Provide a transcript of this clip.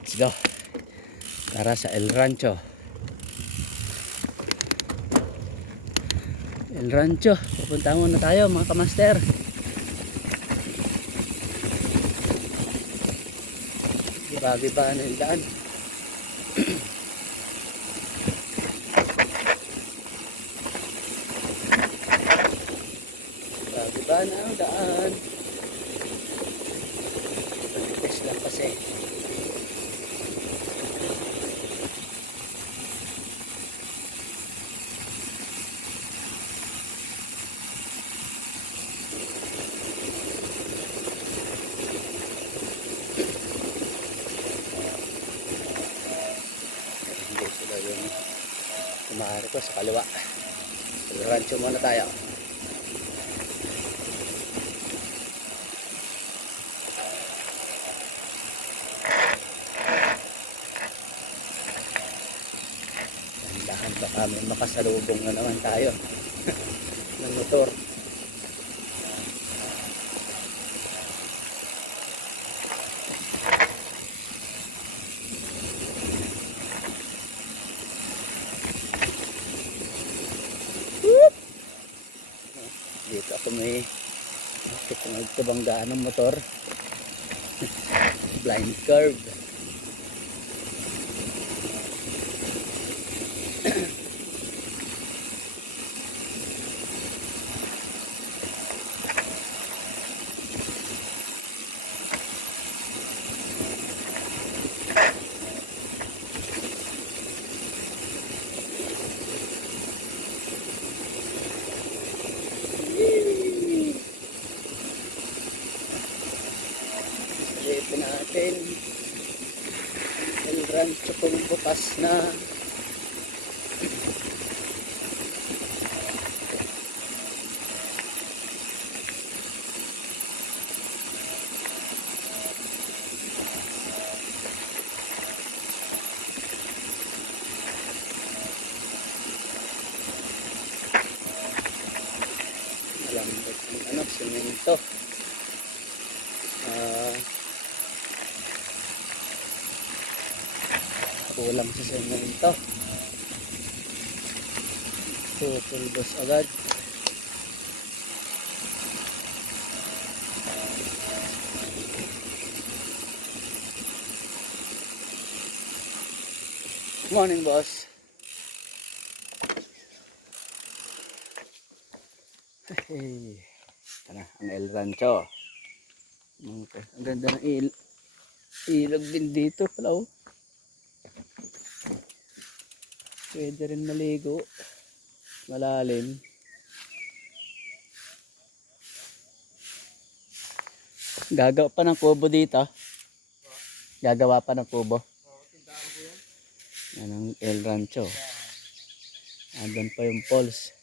Let's go. Tara sa El Rancho. El Rancho. Pupunta muna tayo mga kamaster. Grabe ba ano yung daan? Grabe ba na ang daan? Kumahari ko sa kaliwa. Rancho muna tayo. Dahan pa kami makasalubong na naman tayo ng motor. Dito ako may bakit nagkabanggaan ng motor. Blind curve. Natin. El Rancho kung bukas na. Malambot yung ano, simento. Kulang sa semento pupulbos agad. Morning boss. Hey na ang El Rancho. Okay. ang ganda ng il ilog din dito pala oh Pwede rin maligo. Malalim. Gagawa pa ng kubo dito. Gagawa pa ng kubo. Yan ang El Rancho. Andun pa yung falls.